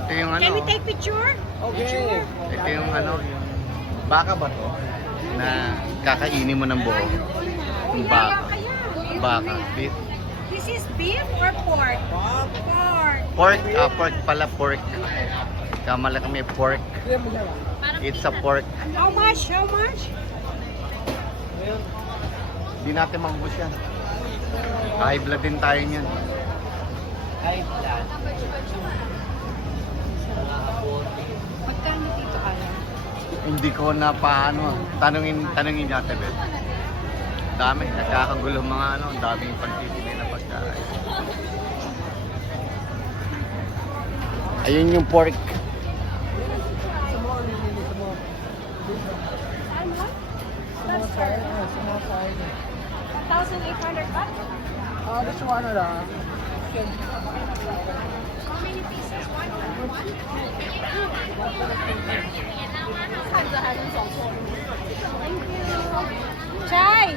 Ito yung ano. Can we take picture? Okay. Ito yung ano. Baka ba to? Na kakainin mo ng buo. Yung baka. Baka. Beef. This is beef or pork? Pork. Pork. Pork pala. Pork. Kamala kami pork. It's a pork. How much? How much? Hindi natin maubos yan. High blood din tayo niyan. High blood. Magkano dito kaya? Hindi ko na paano. Tanungin natin, Bet. Dami, nagkakagulo mga ano, daming pagtitili na pagkain. Ayun yung pork. Small size. Small size. 1,800 bucks? This one lang. How many pieces? One? Thank you. Chai!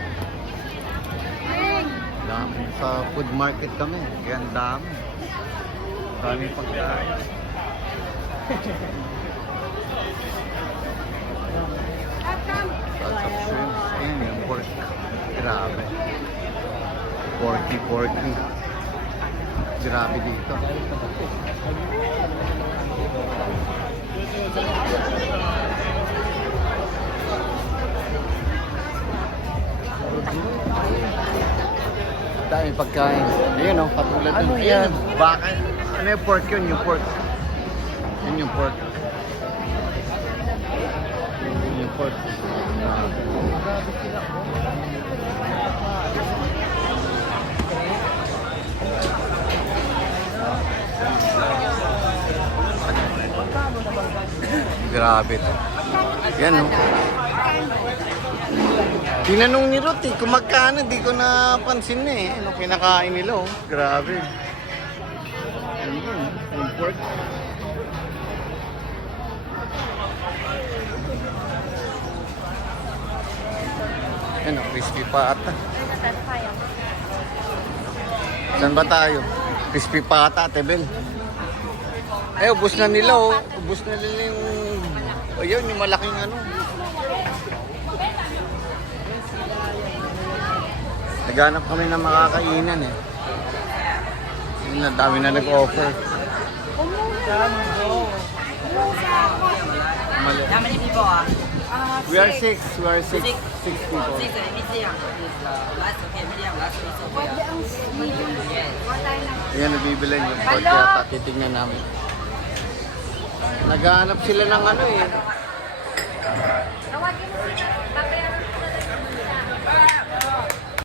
Bring! Dami. Sa food market kami. Kaya ang dami. Daming pagkain. Lots of shrimps. Ayan yung pork. Grabe. Porky. Grabe dito. Dami pagkain. Ayun o, katulad Ano dun. yan? Baka. Ano yung pork yun? Yung pork. Yun yung pork. Yun yung pork. Grabe to. Yan o. Tinanong ni Ruth kung magkano, di ko napansin na eh. Ano pinakain nila oh. Grabe. Ano yun? Yung pork. Ano, crispy pa ata. Saan ba tayo? Crispy pa ata, Tebel. Eh, ubos na nila oh. Ubos na nila yung... Ayun, yung malaking ano. Naghanap kami ng makakainan eh. Yun na, dami na nag-offer. Mali. How many people are? We are six. We are six. Six people. Six, medium. Is last okay, medium last is okay. Yes. Ayan, nabibili yung pork yata. Titignan namin. Naghahanap sila ng ano eh. Tawagin mo sila.